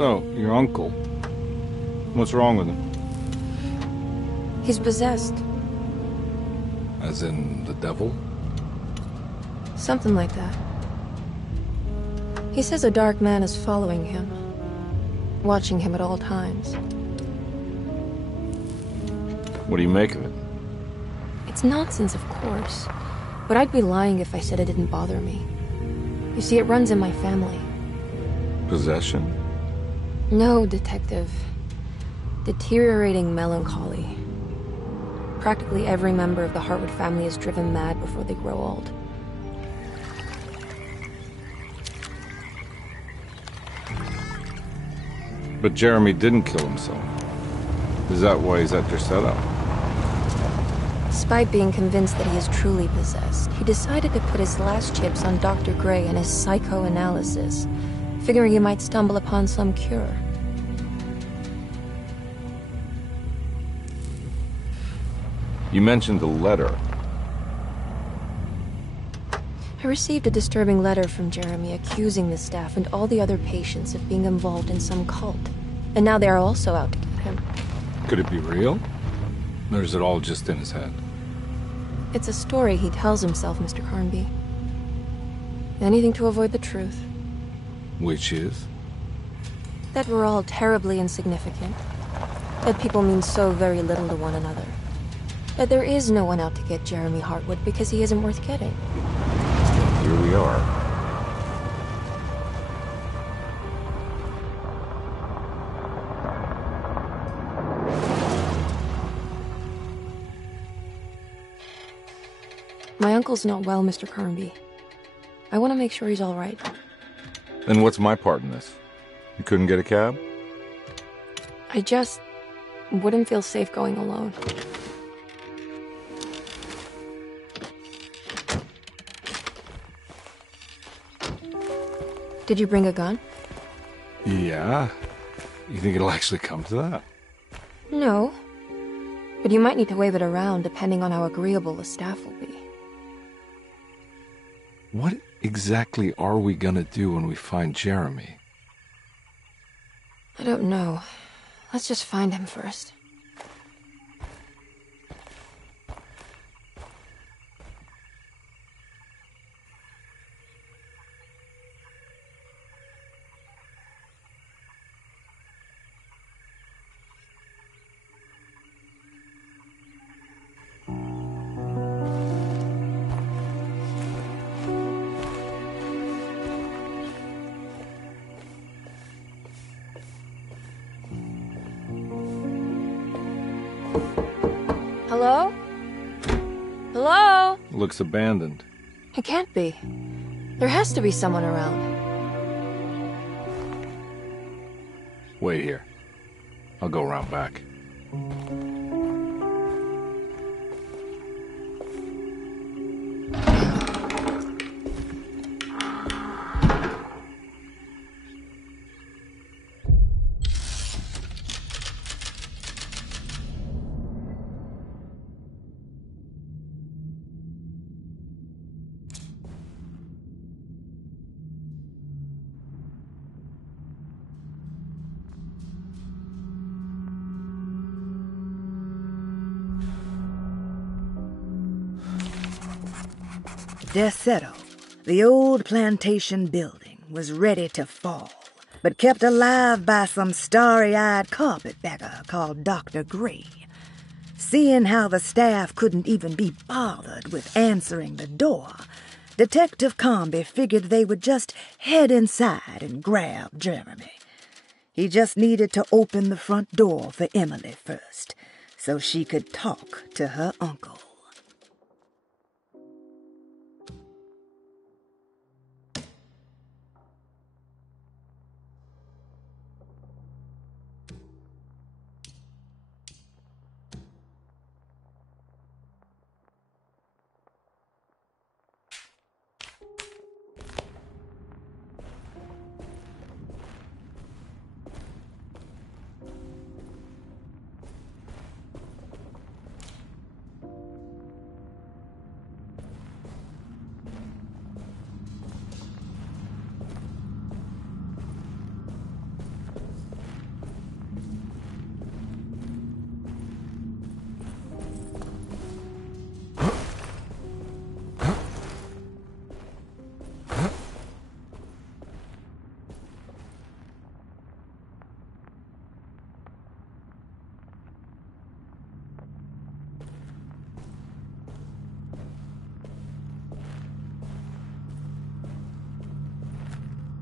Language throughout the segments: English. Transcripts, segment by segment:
So, your uncle. What's wrong with him? He's possessed. As in the devil? Something like that. He says a dark man is following him, watching him at all times. What do you make of it? It's nonsense, of course, but I'd be lying if I said it didn't bother me. You see, it runs in my family. Possession? No, Detective. Deteriorating melancholy. Practically every member of the Hartwood family is driven mad before they grow old. But Jeremy didn't kill himself. Is that why he's at their setup? Despite being convinced that he is truly possessed, he decided to put his last chips on Dr. Gray and his psychoanalysis, figuring he might stumble upon some cure. You mentioned the letter. I received a disturbing letter from Jeremy accusing the staff and all the other patients of being involved in some cult. And now they are also out to get him. Could it be real? Or is it all just in his head? It's a story he tells himself, Mr. Carnby. Anything to avoid the truth. Which is? That we're all terribly insignificant. That people mean so very little to one another. That there is no one out to get Jeremy Hartwood because he isn't worth getting. Here we are. My uncle's not well, Mr. Carnby. I want to make sure he's all right. Then what's my part in this? You couldn't get a cab? I just wouldn't feel safe going alone. Did you bring a gun? Yeah. You think it'll actually come to that? No. But you might need to wave it around depending on how agreeable the staff will be. What exactly are we gonna do when we find Jeremy? I don't know. Let's just find him first. Hello? Hello? Looks abandoned. It can't be. There has to be someone around. Wait here. I'll go around back. Desetto, the old plantation building, was ready to fall, but kept alive by some starry-eyed carpetbagger called Dr. Gray. Seeing how the staff couldn't even be bothered with answering the door, Detective Carnby figured they would just head inside and grab Jeremy. He just needed to open the front door for Emily first, so she could talk to her uncle.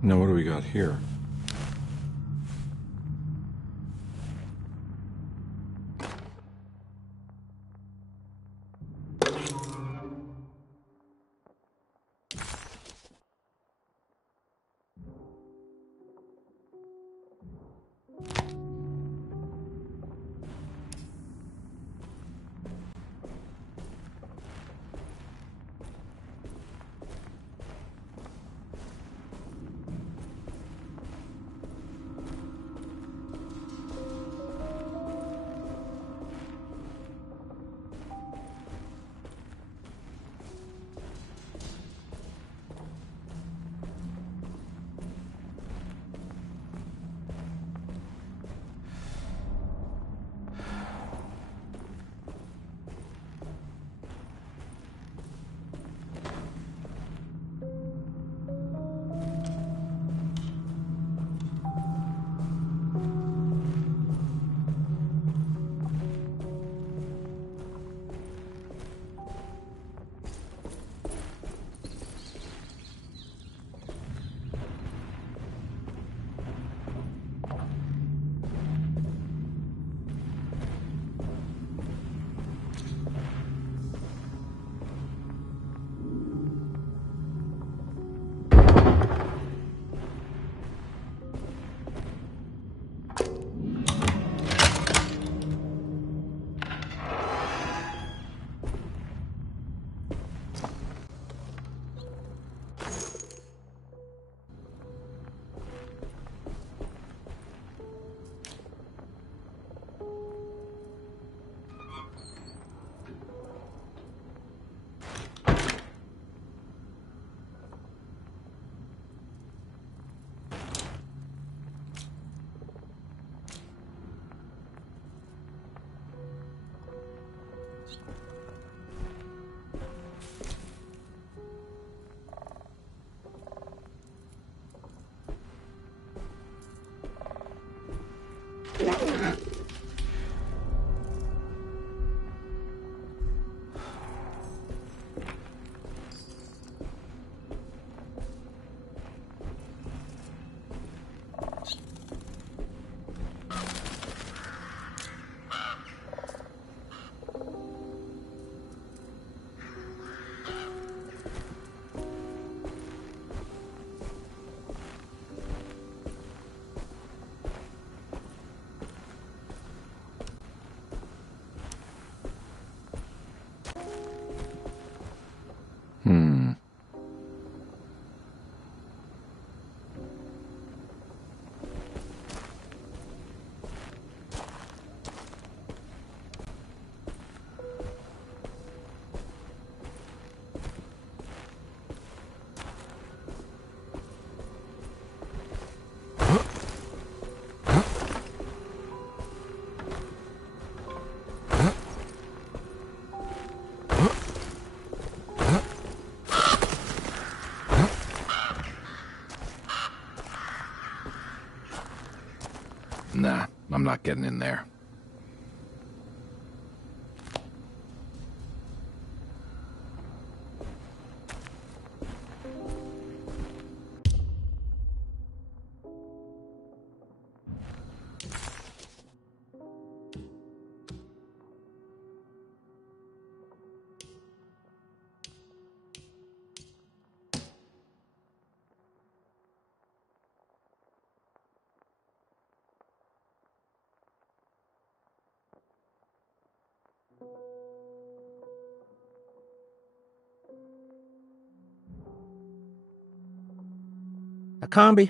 Now what do we got here? Nah, I'm not getting in there. Akambi,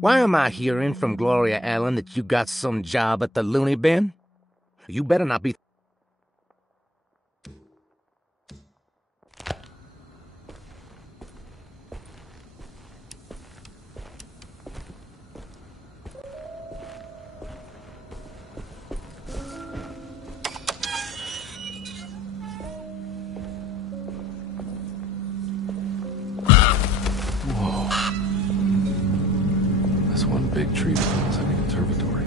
why am I hearing from Gloria Allen that you got some job at the loony bin? You better not be... This one big tree looks like a conservatory.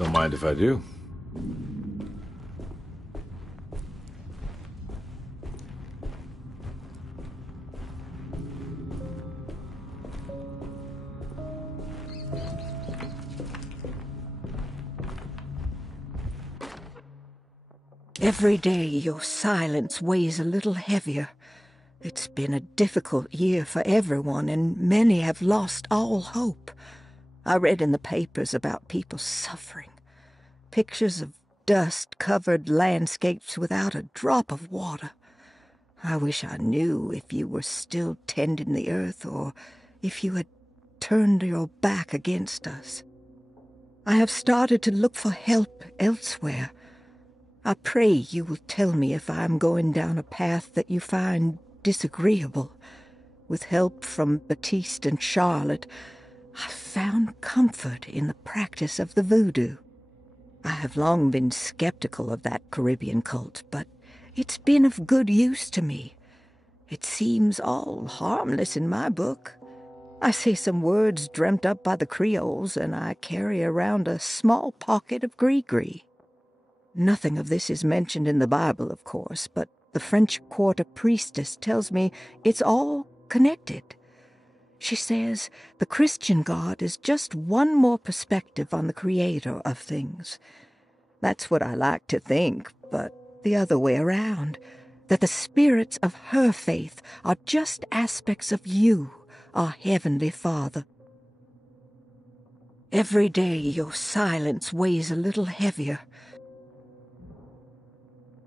Don't mind if I do. Every day your silence weighs a little heavier. It's been a difficult year for everyone, and many have lost all hope. I read in the papers about people suffering. Pictures of dust-covered landscapes without a drop of water. I wish I knew if you were still tending the earth or if you had turned your back against us. I have started to look for help elsewhere. I pray you will tell me if I am going down a path that you find disagreeable. With help from Baptiste and Charlotte, I found comfort in the practice of the voodoo. I have long been skeptical of that Caribbean cult, but it's been of good use to me. It seems all harmless in my book. I say some words dreamt up by the Creoles, and I carry around a small pocket of gris-gris. Nothing of this is mentioned in the Bible, of course, but the French Quarter priestess tells me it's all connected. She says the Christian God is just one more perspective on the creator of things. That's what I like to think, but the other way around, that the spirits of her faith are just aspects of you, our Heavenly Father. Every day your silence weighs a little heavier.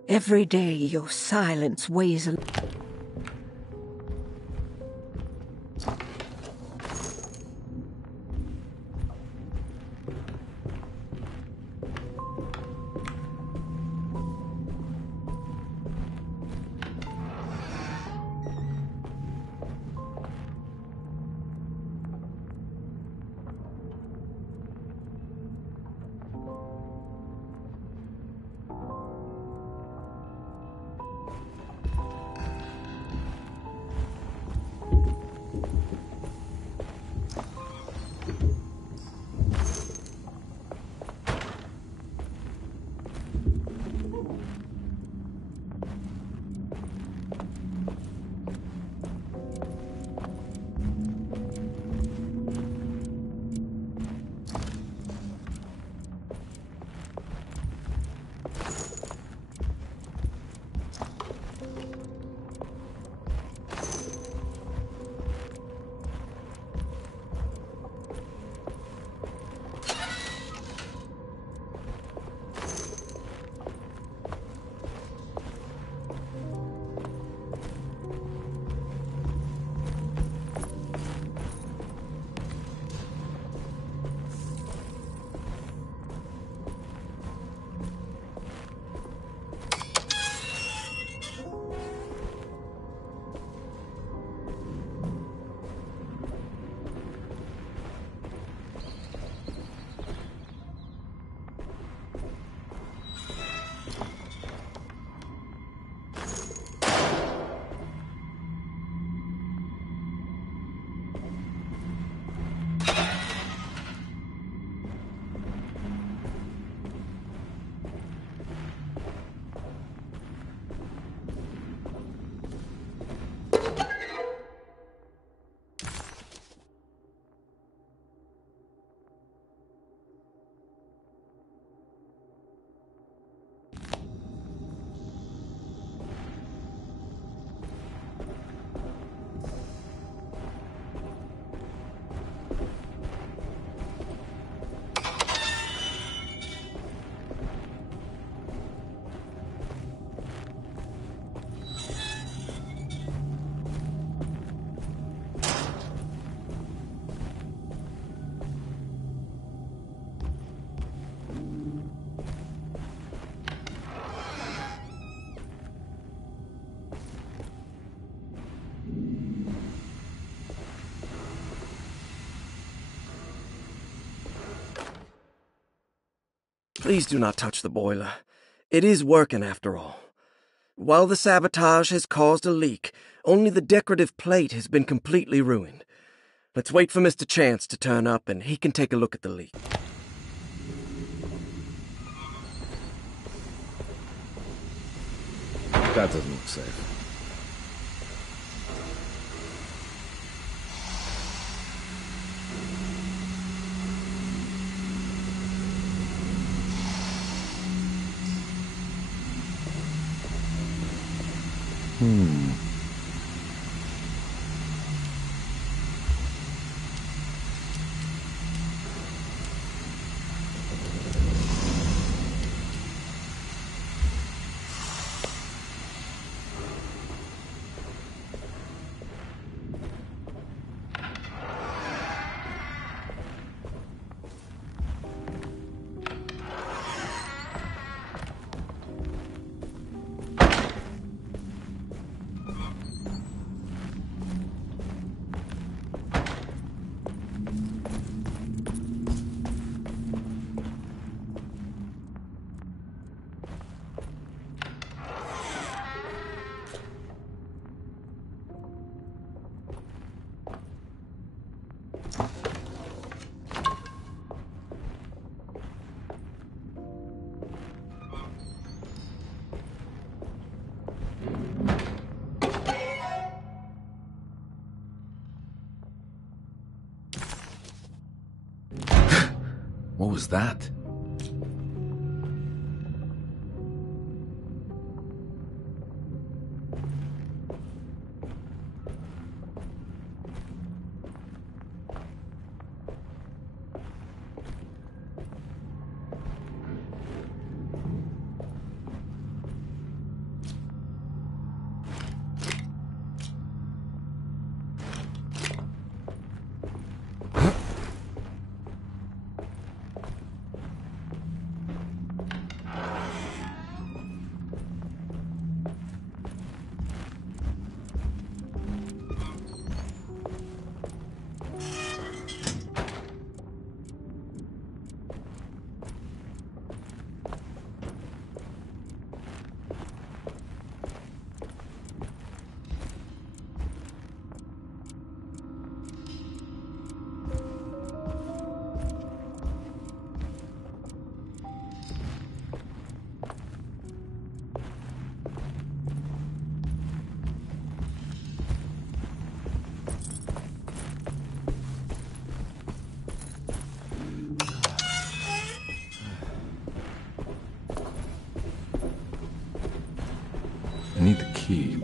Every day your silence weighs a... Please do not touch the boiler. It is working after all. While the sabotage has caused a leak, only the decorative plate has been completely ruined. Let's wait for Mr. Chance to turn up and he can take a look at the leak. That doesn't look safe. What was that? I need the key.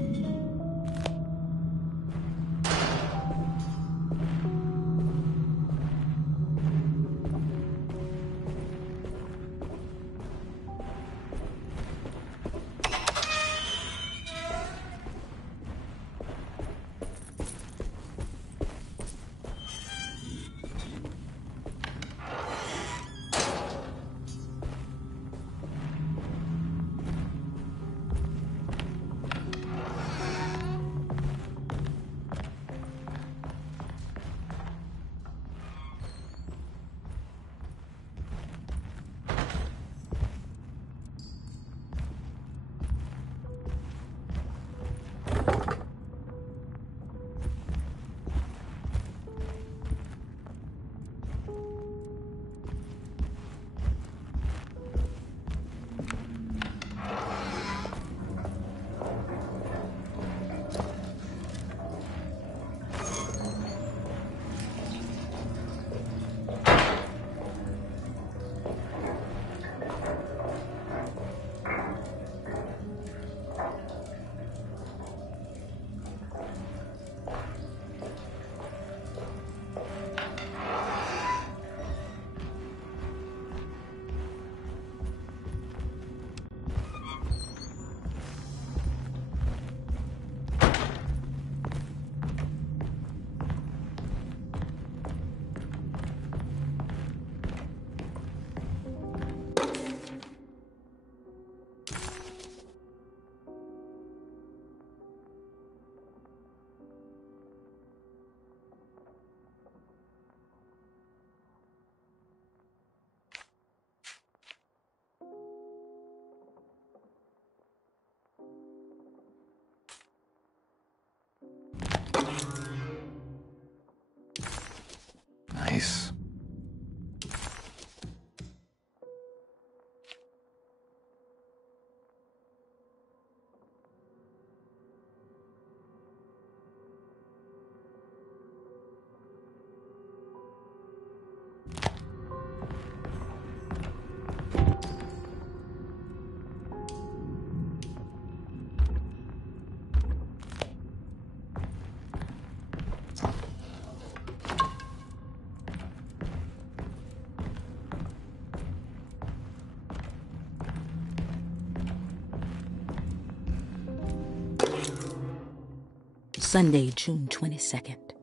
Sunday, June 22nd.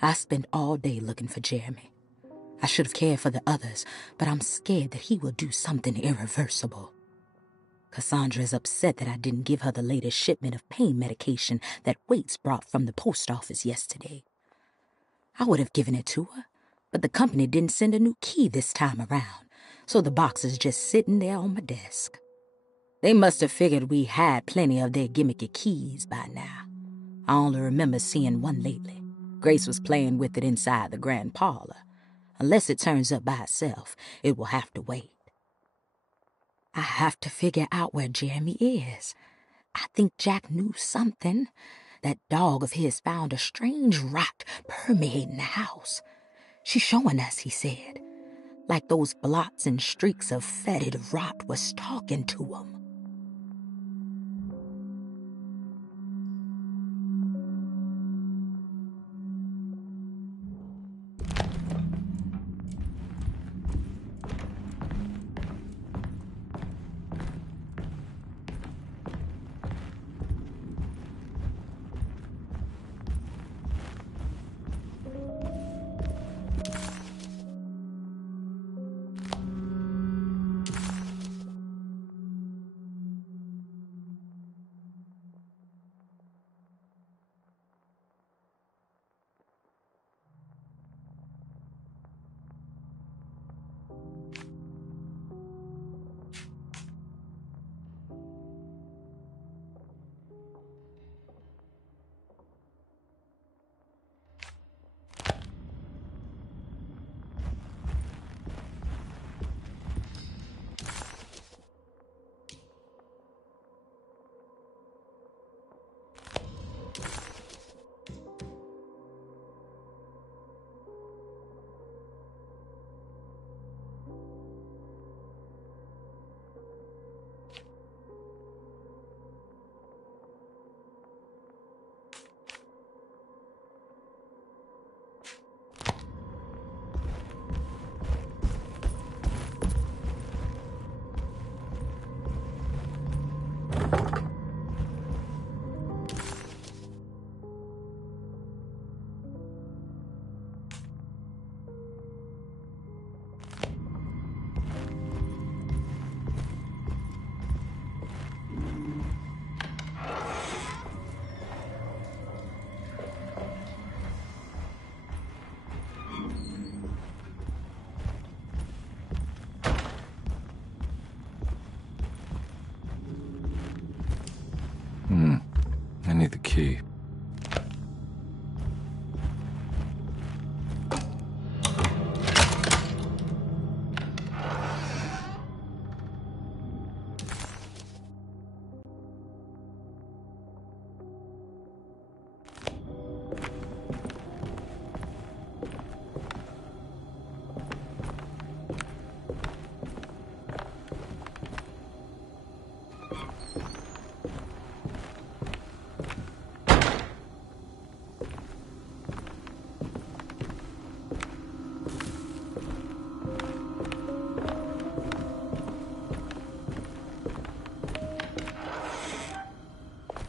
I spent all day looking for Jeremy. I should have cared for the others, but I'm scared that he will do something irreversible. Cassandra is upset that I didn't give her the latest shipment of pain medication that Waits brought from the post office yesterday. I would have given it to her, but the company didn't send a new key this time around, so the box is just sitting there on my desk. They must have figured we had plenty of their gimmicky keys by now. I only remember seeing one lately. Grace was playing with it inside the grand parlor. Unless it turns up by itself, it will have to wait. I have to figure out where Jeremy is. I think Jack knew something. That dog of his found a strange rot permeating the house. She's showing us, he said. Like those blots and streaks of fetid rot was talking to him. I need the key.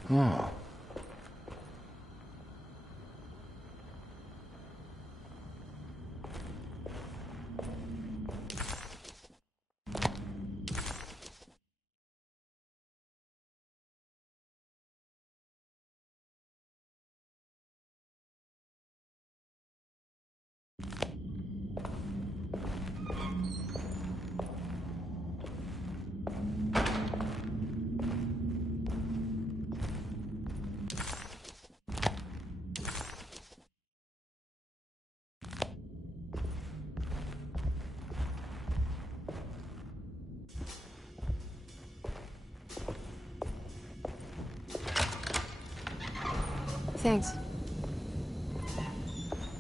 Oh. Thanks.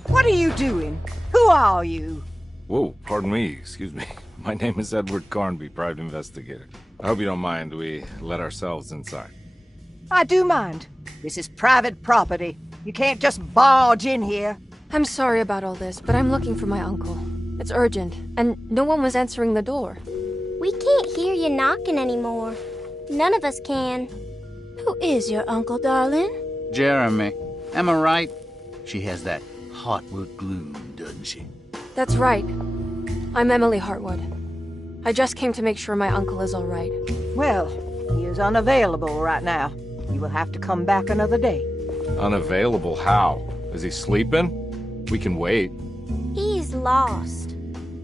What are you doing? Who are you? Whoa, pardon me, excuse me. My name is Edward Carnby, private investigator. I hope you don't mind we let ourselves inside. I do mind. This is private property. You can't just barge in here. I'm sorry about all this, but I'm looking for my uncle. It's urgent, and no one was answering the door. We can't hear you knocking anymore. None of us can. Who is your uncle, darling? Jeremy. Am I right? She has that Hartwood glue, doesn't she? That's right. I'm Emily Hartwood. I just came to make sure my uncle is all right. Well, he is unavailable right now. You will have to come back another day. Unavailable how? Is he sleeping? We can wait. He's lost.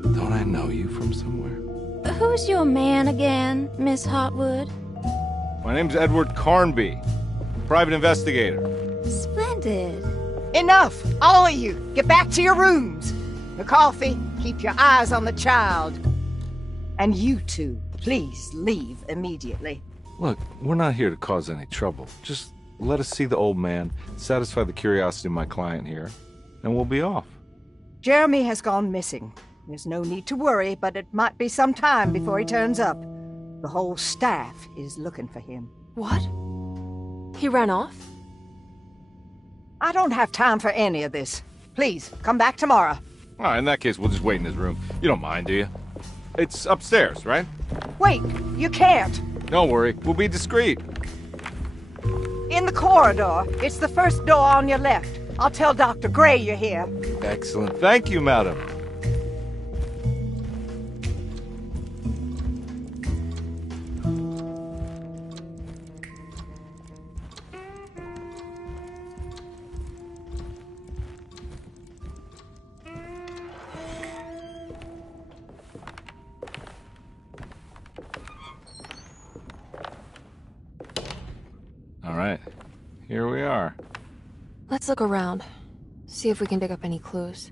Don't I know you from somewhere? Who's your man again, Miss Hartwood? My name's Edward Carnby, private investigator. Splendid. Enough! All of you! Get back to your rooms! McCarthy, keep your eyes on the child. And you two, please leave immediately. Look, we're not here to cause any trouble. Just let us see the old man, satisfy the curiosity of my client here, and we'll be off. Jeremy has gone missing. There's no need to worry, but it might be some time before he turns up. The whole staff is looking for him. What? He ran off? I don't have time for any of this. Please, come back tomorrow. All right, in that case, we'll just wait in his room. You don't mind, do you? It's upstairs, right? Wait, you can't. Don't worry, we'll be discreet. In the corridor. It's the first door on your left. I'll tell Dr. Gray you're here. Excellent. Thank you, madam. All right, here we are. Let's look around. See if we can dig up any clues.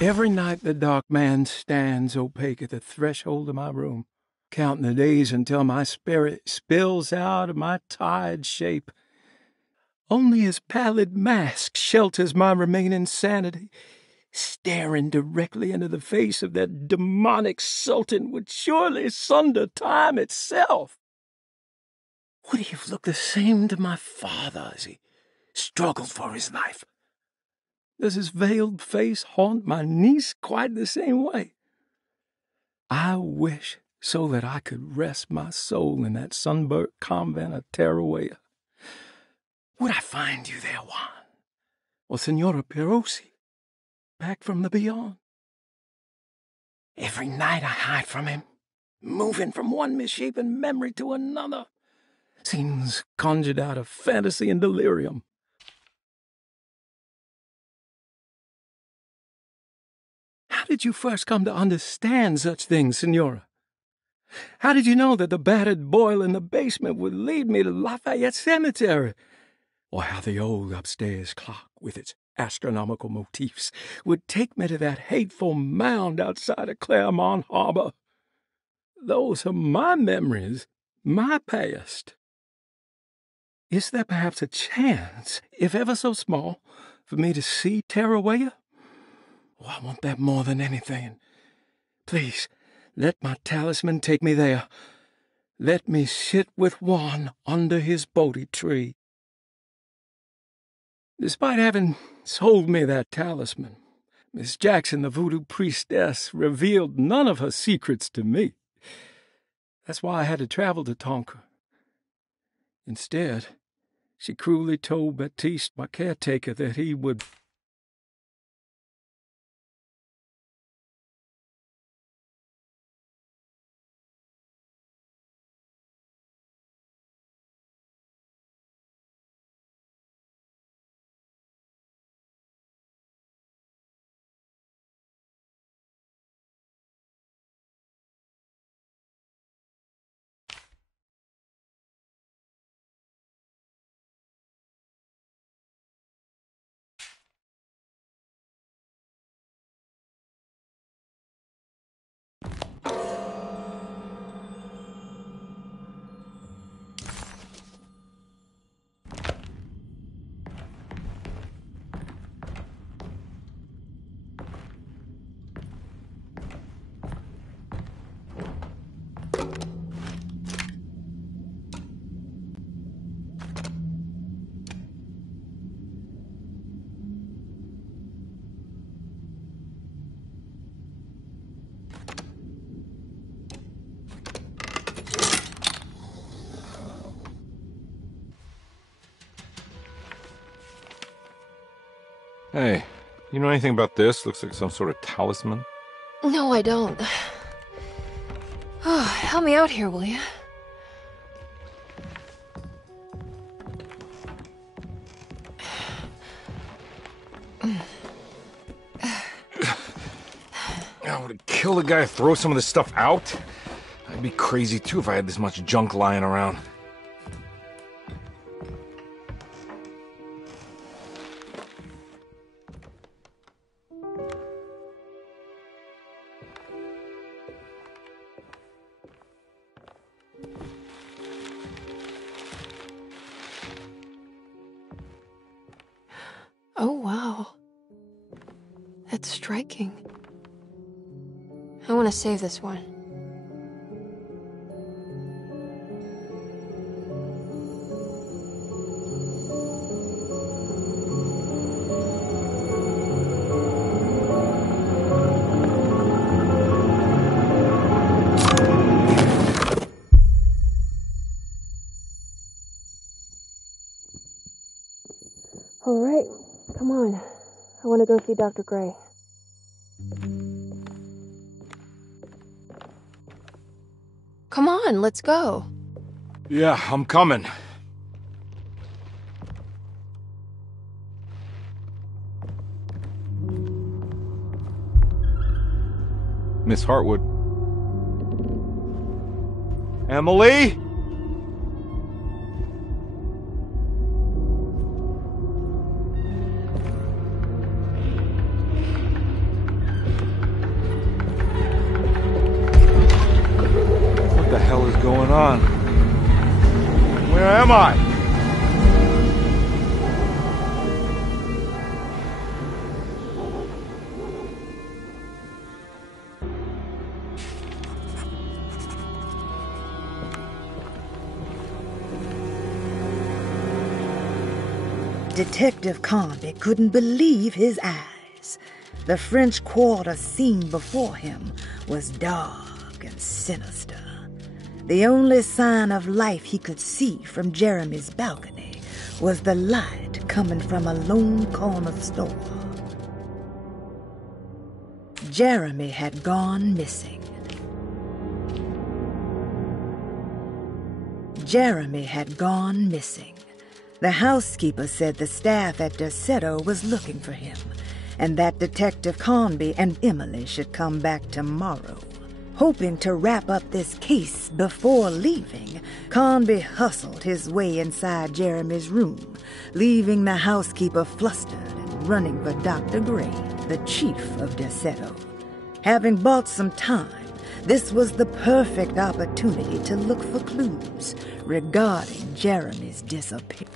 Every night the dark man stands opaque at the threshold of my room, counting the days until my spirit spills out of my tired shape. Only his pallid mask shelters my remaining sanity. Staring directly into the face of that demonic sultan would surely sunder time itself. Would he have looked the same to my father as he struggled for his life? Does his veiled face haunt my niece quite the same way? I wish so that I could rest my soul in that sunburnt convent of Tarawea. Would I find you there, Juan? Or Senora Perosi, back from the beyond? Every night I hide from him, moving from one misshapen memory to another. Scenes conjured out of fantasy and delirium. How did you first come to understand such things, Senora? How did you know that the battered boiler in the basement would lead me to Lafayette Cemetery? Or how the old upstairs clock, with its astronomical motifs, would take me to that hateful mound outside of Claremont Harbor? Those are my memories, my past. Is there perhaps a chance, if ever so small, for me to see Tarawea? Oh, I want that more than anything. Please, let my talisman take me there. Let me sit with Juan under his Bodhi tree. Despite having sold me that talisman, Miss Jackson, the voodoo priestess, revealed none of her secrets to me. That's why I had to travel to Tonka. Instead, she cruelly told Baptiste, my caretaker, that he would Hey, you know anything about this? Looks like some sort of talisman. No, I don't. Oh, help me out here, will you? I would kill the guy, throw some of this stuff out. I'd be crazy too if I had this much junk lying around. Oh, wow. That's striking. I want to save this one. All right, come on. I want to go see Dr. Gray. Come on, let's go. Yeah, I'm coming. Miss Hartwood. Emily? What the hell is going on? Where am I? Detective Conby couldn't believe his eyes. The French Quarter scene before him was dark and sinister. The only sign of life he could see from Jeremy's balcony was the light coming from a lone corner store. Jeremy had gone missing. Jeremy had gone missing. The housekeeper said the staff at Derceto was looking for him, and that Detective Conby and Emily should come back tomorrow. Hoping to wrap up this case before leaving, Conby hustled his way inside Jeremy's room, leaving the housekeeper flustered and running for Dr. Gray, the chief of Derceto. Having bought some time, this was the perfect opportunity to look for clues regarding Jeremy's disappearance.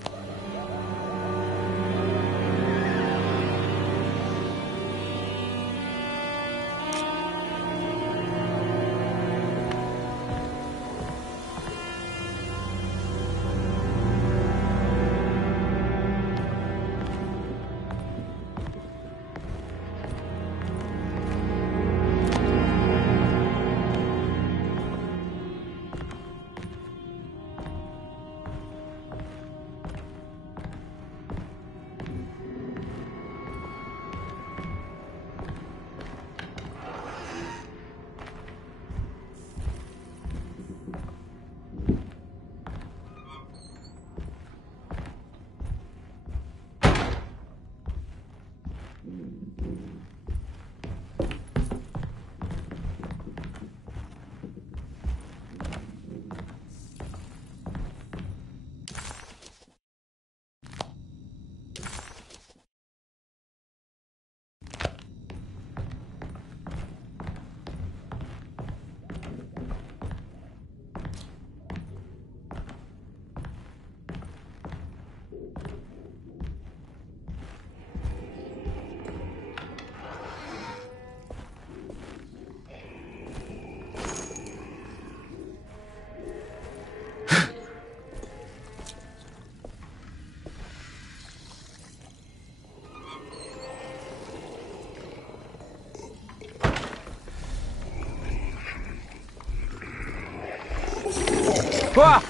Ah!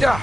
Yeah.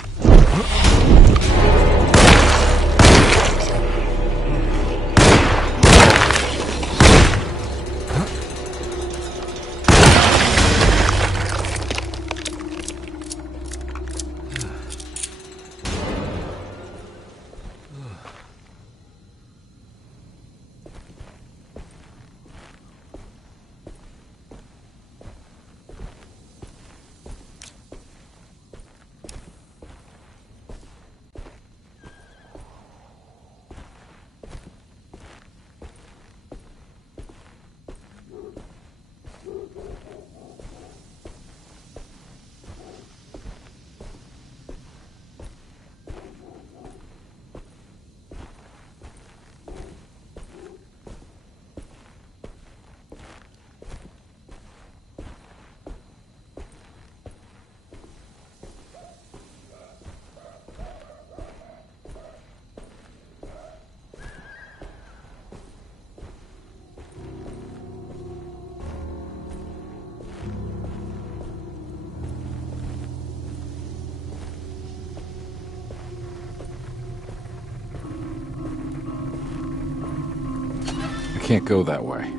can't go that way.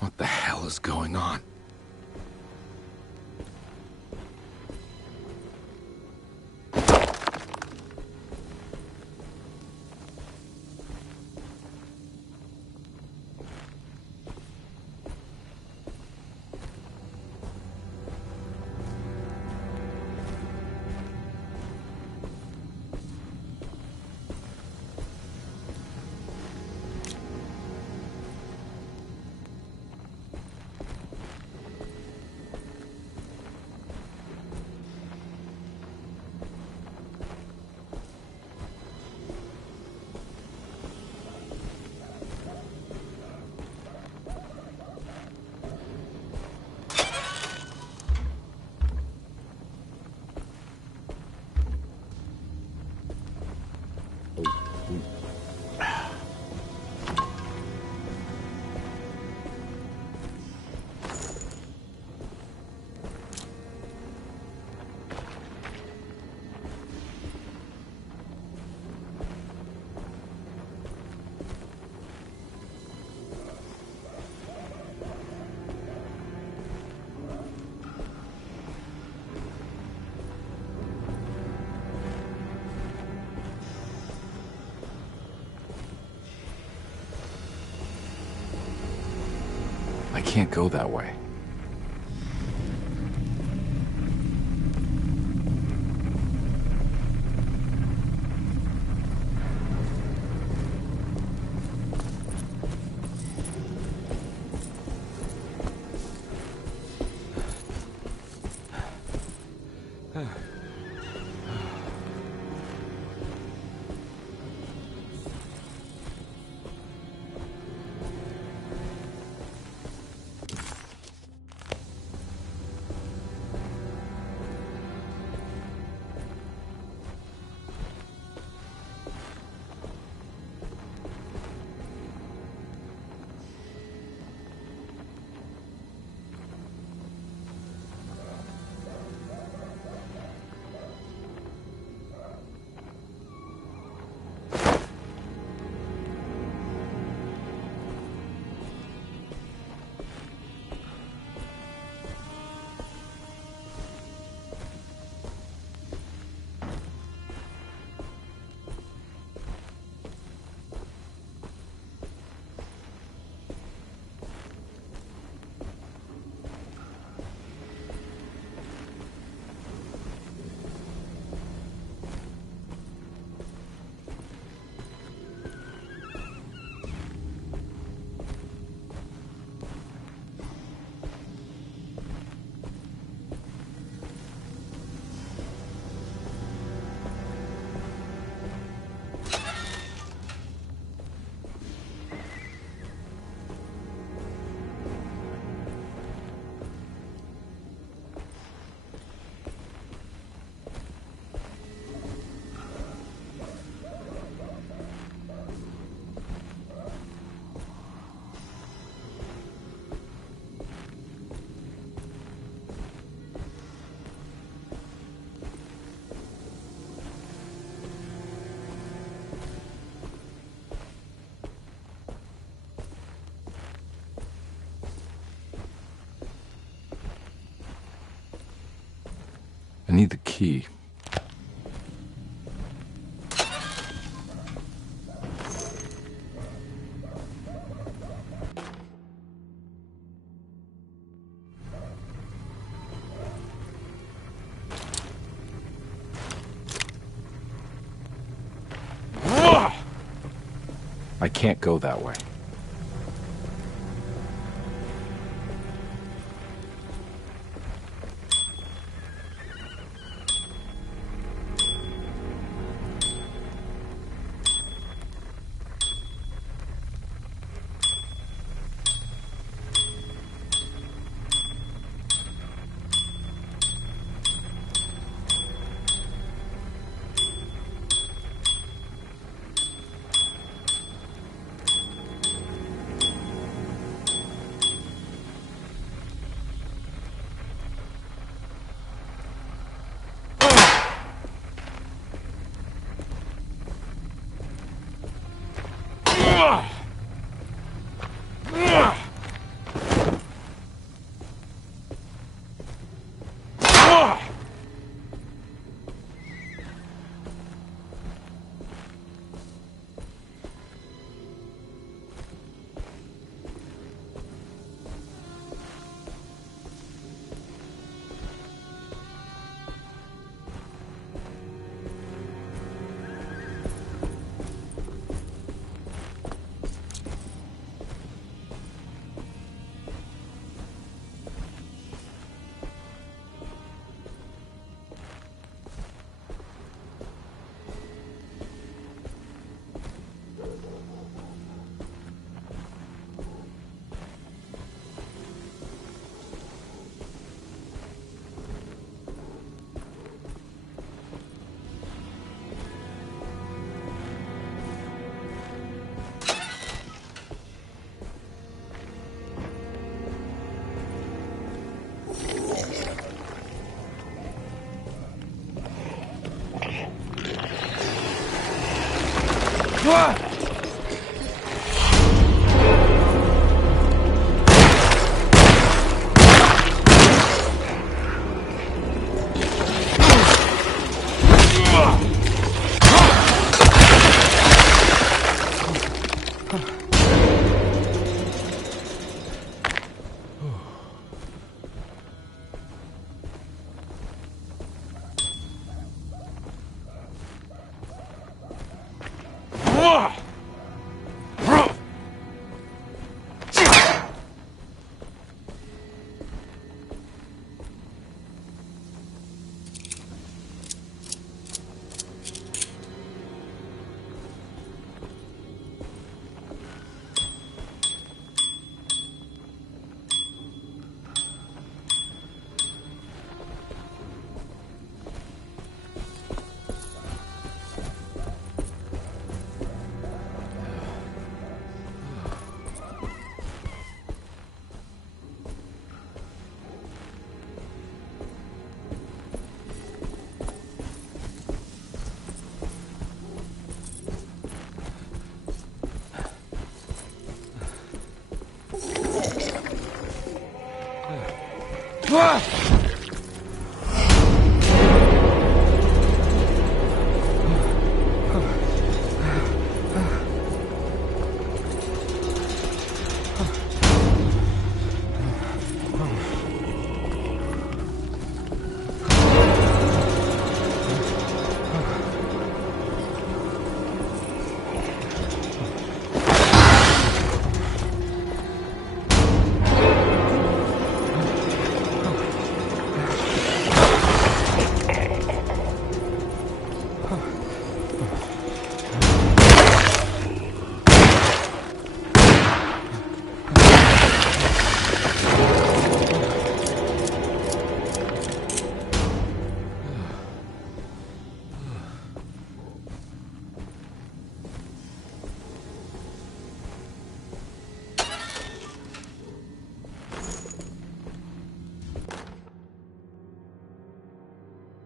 What the hell is going on? I can't go that way. I need the key. I can't go that way.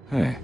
Hey.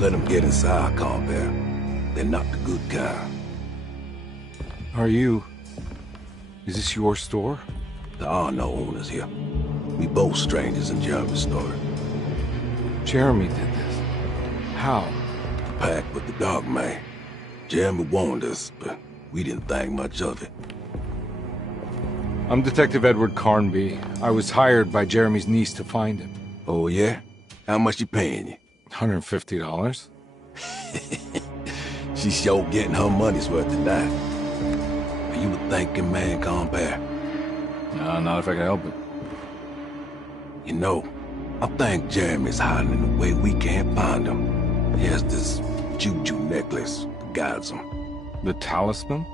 Let them get inside, Compare. They're not the good kind. Is this your store? There are no owners here. We both strangers in Jeremy's story. Jeremy did this. How? The pact with the Dark Man. Jeremy warned us, but we didn't think much of it. I'm Detective Edward Carnby. I was hired by Jeremy's niece to find him. Oh, yeah? How much you paying you? $150? She's sure getting her money's worth tonight. Are you a thinking man, compare? No, not if I can help it. You know, I think Jeremy's hiding in a way we can't find him. He has this juju necklace that guides him. The talisman?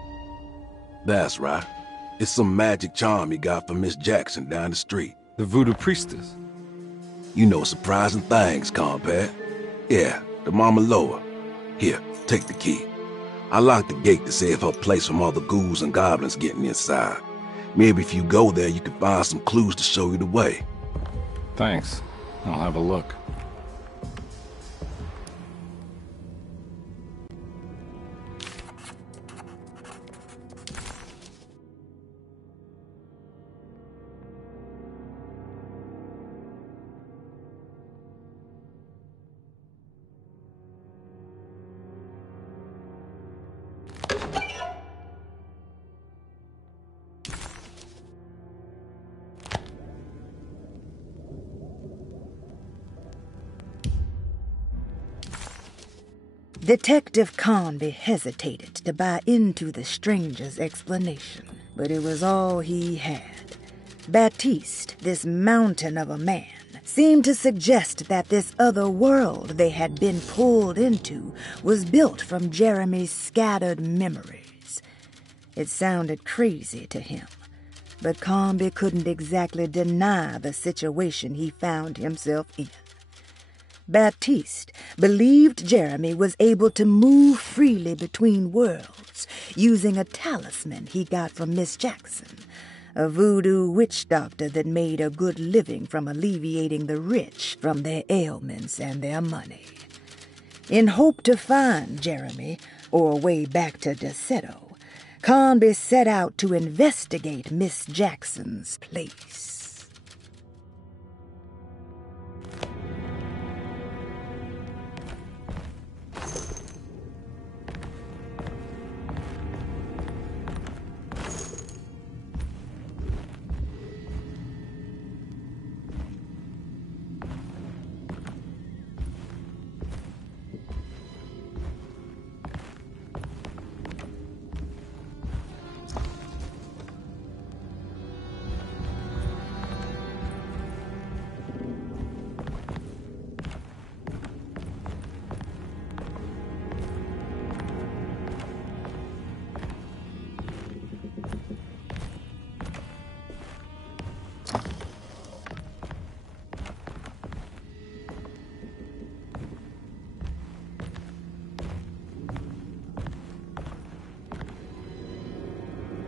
That's right. It's some magic charm he got from Miss Jackson down the street. The voodoo priestess? You know surprising things, compare. Yeah, the Mama Loa. Here, take the key. I locked the gate to save her place from all the ghouls and goblins getting inside. Maybe if you go there, you can find some clues to show you the way. Thanks. I'll have a look. Detective Conby hesitated to buy into the stranger's explanation, but it was all he had. Baptiste, this mountain of a man, seemed to suggest that this other world they had been pulled into was built from Jeremy's scattered memories. It sounded crazy to him, but Conby couldn't exactly deny the situation he found himself in. Baptiste believed Jeremy was able to move freely between worlds using a talisman he got from Miss Jackson, a voodoo witch doctor that made a good living from alleviating the rich from their ailments and their money. In hope to find Jeremy, or a way back to Deseto, Conby set out to investigate Miss Jackson's place.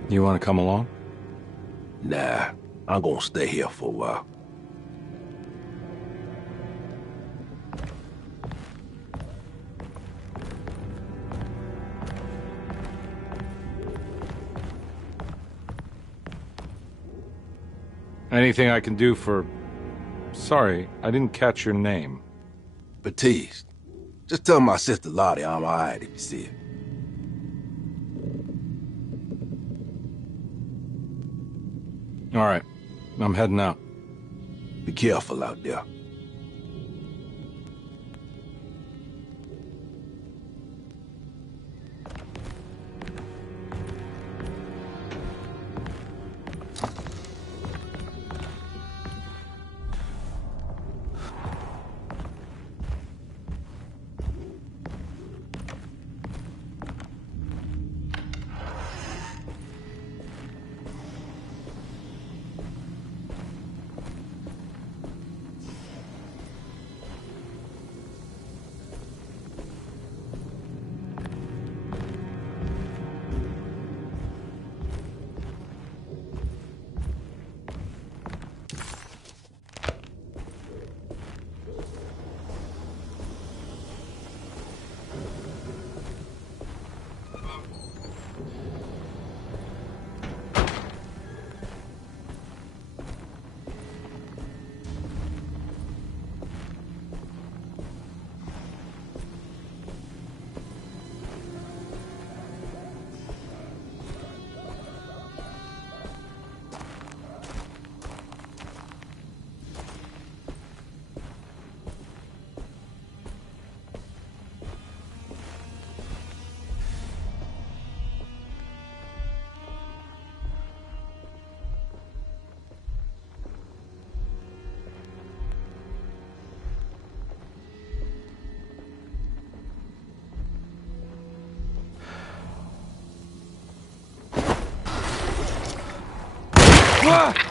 You want to come along? Nah, I'm gonna stay here for a while. Anything I can do for... Sorry, I didn't catch your name. Baptiste. Just tell my sister Lottie I'm alright if you see her. All right, I'm heading out. Be careful out there. Ah!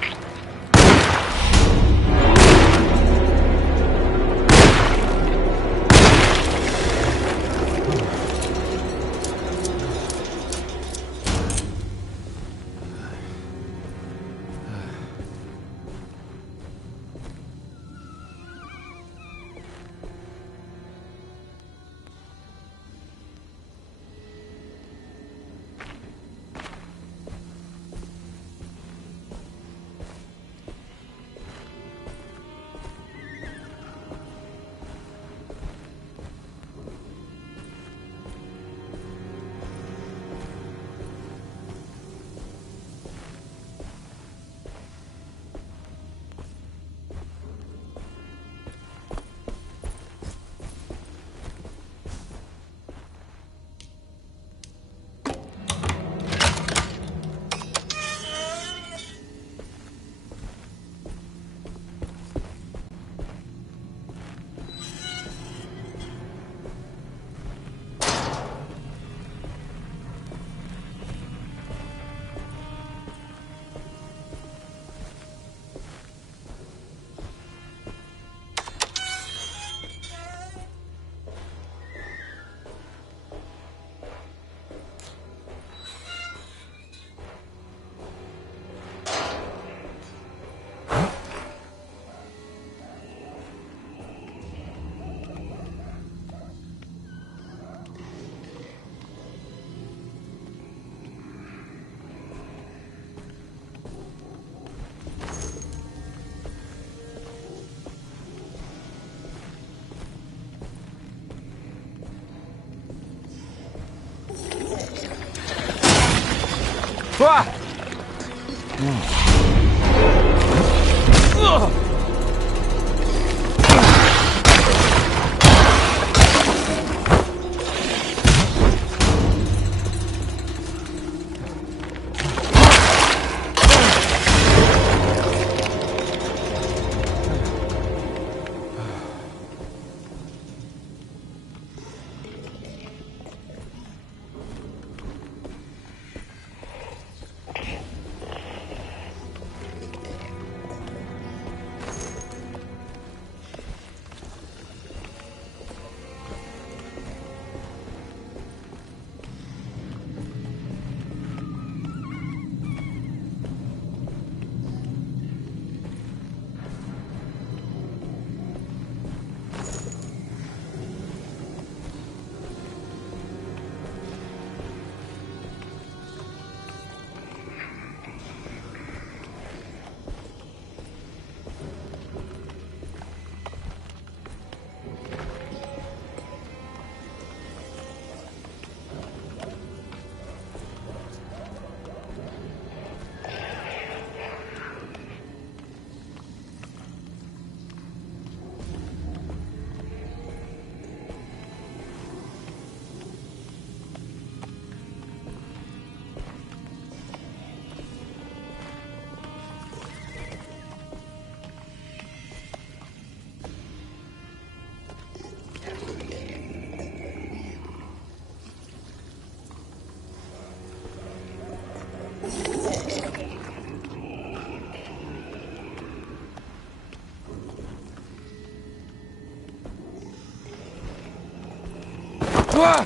Ah!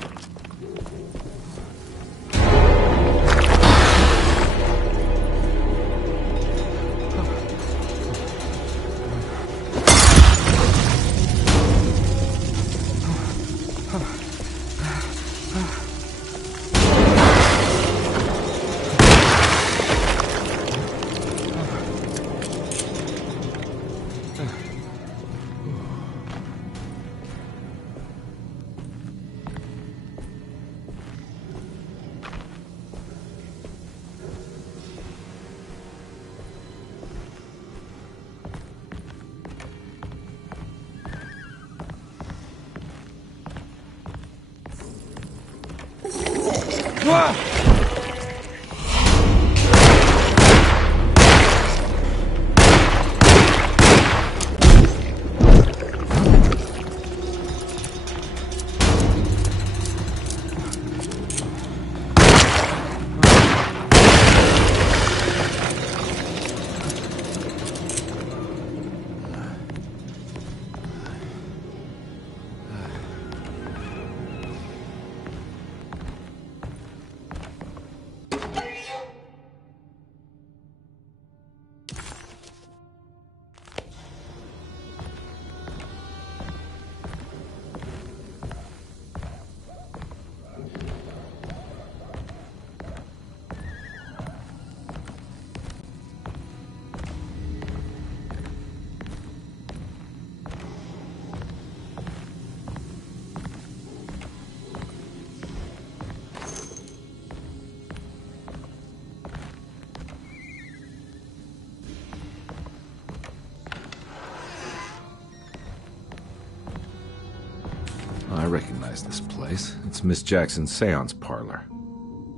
recognize this place. It's Miss Jackson's seance parlor.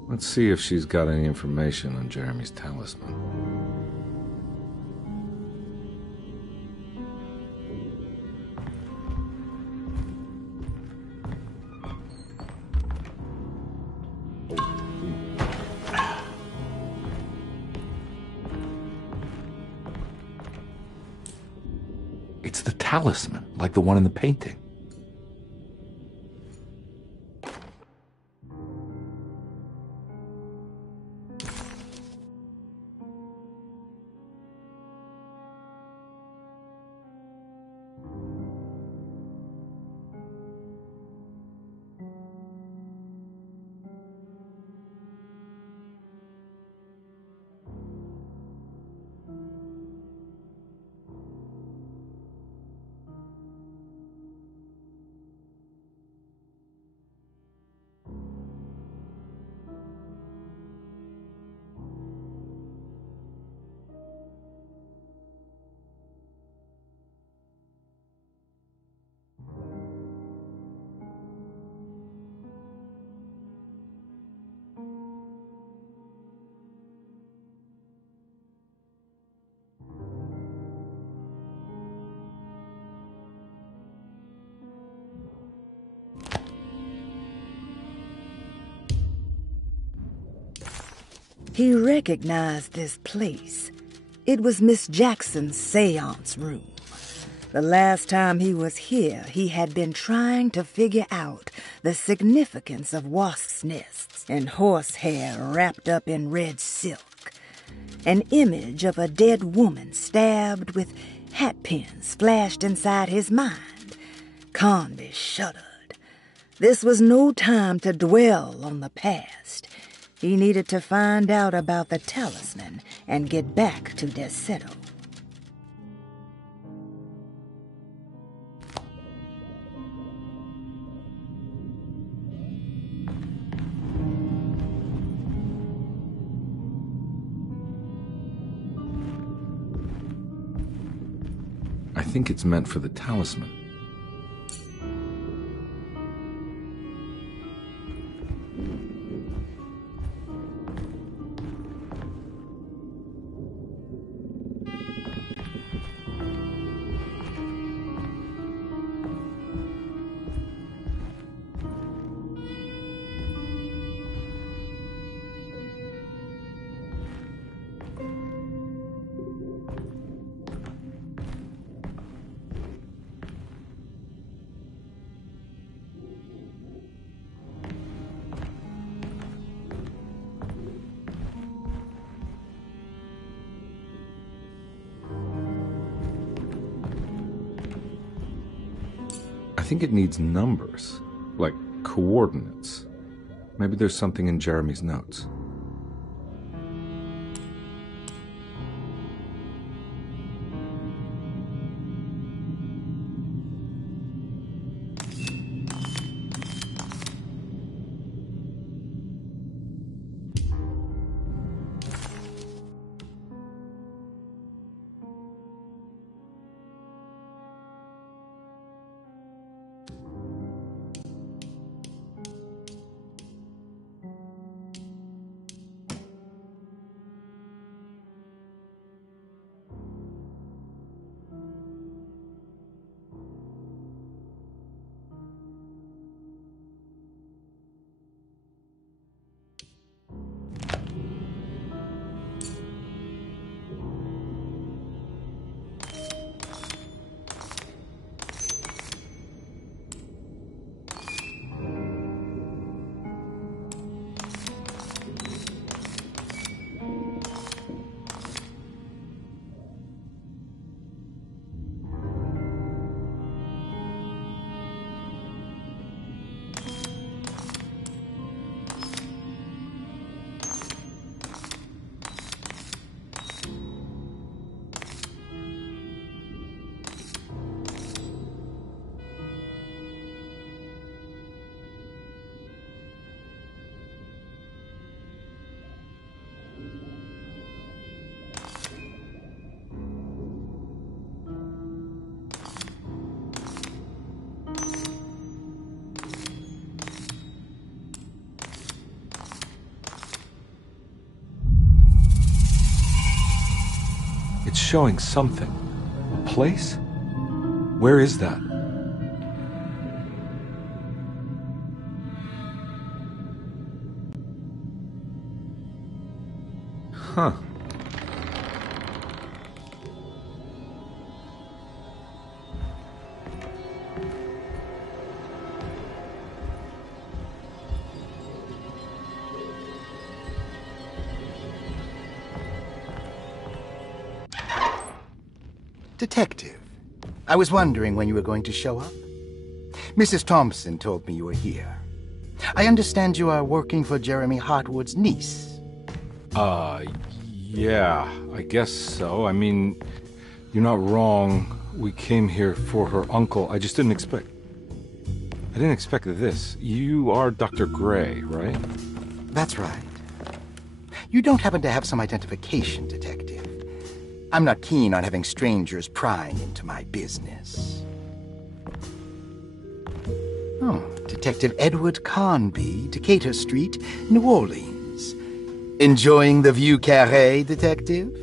Let's see if she's got any information on Jeremy's talisman. It's the talisman, like the one in the painting. He recognized this place. It was Miss Jackson's seance room. The last time he was here, he had been trying to figure out the significance of wasps' nests and horsehair wrapped up in red silk. An image of a dead woman stabbed with hatpins flashed inside his mind. Conby shuddered. This was no time to dwell on the past. He needed to find out about the talisman and get back to Deseto. I think it's meant for the talisman. I think it needs numbers, like coordinates. Maybe there's something in Jeremy's notes. It's showing something. A place? Where is that? Huh. Detective, I was wondering when you were going to show up. Mrs. Thompson told me you were here. I understand you are working for Jeremy Hartwood's niece. Yeah, I guess so. I mean, you're not wrong. We came here for her uncle. I just didn't expect... I didn't expect this. You are Dr. Gray, right? That's right. You don't happen to have some identification, Detective. I'm not keen on having strangers prying into my business. Oh, Detective Edward Carnby, Decatur Street, New Orleans. Enjoying the Vieux Carré, Detective?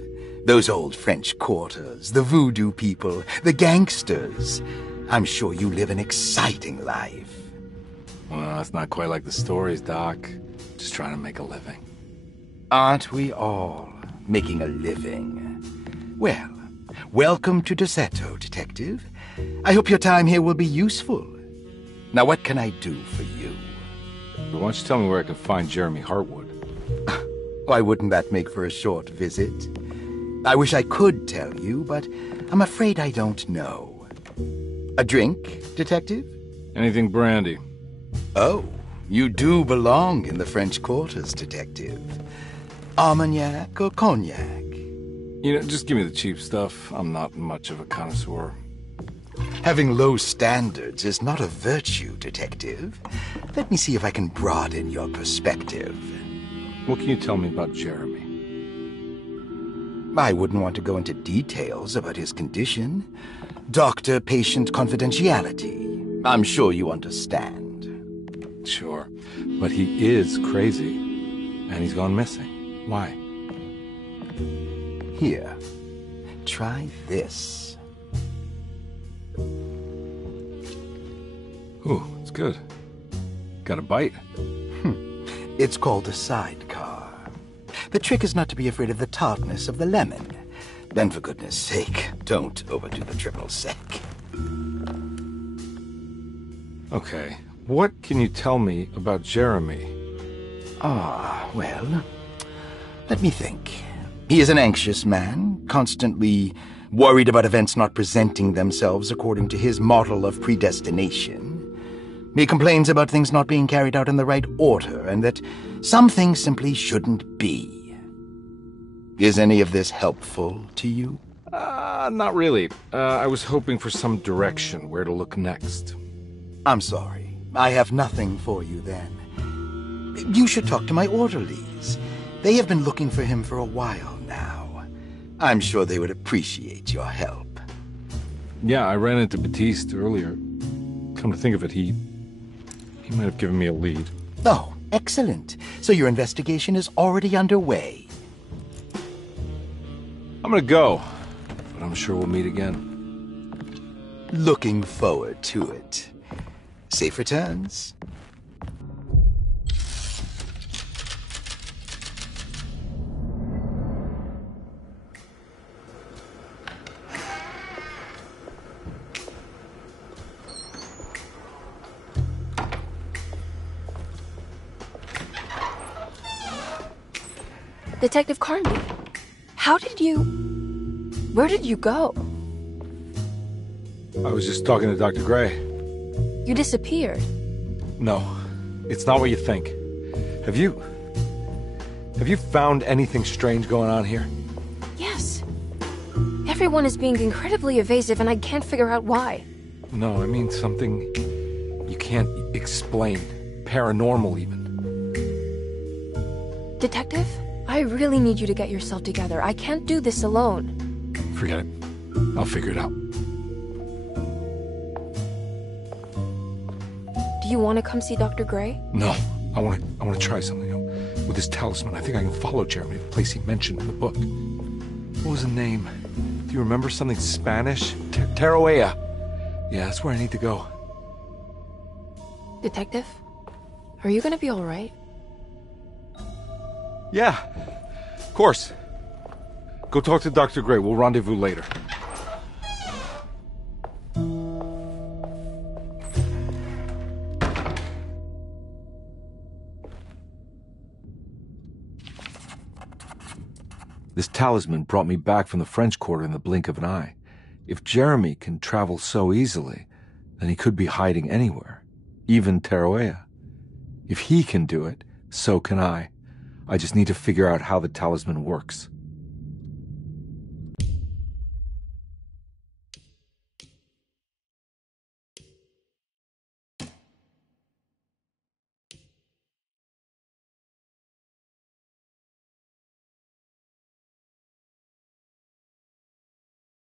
Those old French quarters, the voodoo people, the gangsters. I'm sure you live an exciting life. Well, it's not quite like the stories, Doc. Just trying to make a living. Aren't we all making a living? Well, welcome to Deseto, Detective. I hope your time here will be useful. Now, what can I do for you? Why don't you tell me where I can find Jeremy Hartwood? Why wouldn't that make for a short visit? I wish I could tell you, but I'm afraid I don't know. A drink, Detective? Anything brandy. Oh, you do belong in the French quarters, Detective. Armagnac or cognac? You know, just give me the cheap stuff. I'm not much of a connoisseur. Having low standards is not a virtue, Detective. Let me see if I can broaden your perspective. What can you tell me about Jeremy? I wouldn't want to go into details about his condition. Doctor-patient confidentiality. I'm sure you understand. Sure, but he is crazy, and he's gone missing. Why? Here, try this. Ooh, it's good. Got a bite? It's called a sidecar. The trick is not to be afraid of the tartness of the lemon. Then, for goodness sake, don't overdo the triple sec. Okay, what can you tell me about Jeremy? Well, let me think. He is an anxious man, constantly worried about events not presenting themselves according to his model of predestination. He complains about things not being carried out in the right order, and that some things simply shouldn't be. Is any of this helpful to you? Not really. I was hoping for some direction where to look next. I'm sorry. I have nothing for you then. You should talk to my orderlies. They have been looking for him for a while now. I'm sure they would appreciate your help. Yeah, I ran into Batiste earlier. Come to think of it, he might have given me a lead. Oh, excellent. So your investigation is already underway. I'm gonna go, but I'm sure we'll meet again. Looking forward to it. Safe returns. Detective Carnby, where did you go? I was just talking to Dr. Gray. You disappeared. No, it's not what you think. Have you found anything strange going on here? Yes. Everyone is being incredibly evasive and I can't figure out why. No, I mean something you can't explain. Paranormal, even. Detective, I really need you to get yourself together. I can't do this alone. Forget it. I'll figure it out. Do you want to come see Dr. Gray? No, I want to try something. With this talisman, I think I can follow Jeremy to the place he mentioned in the book. What was the name? Do you remember something Spanish? Tarawea. Yeah, that's where I need to go. Detective? Are you gonna be alright? Yeah, of course. Go talk to Dr. Gray. We'll rendezvous later. This talisman brought me back from the French Quarter in the blink of an eye. If Jeremy can travel so easily, then he could be hiding anywhere, even Tarawea. If he can do it, so can I. I just need to figure out how the talisman works.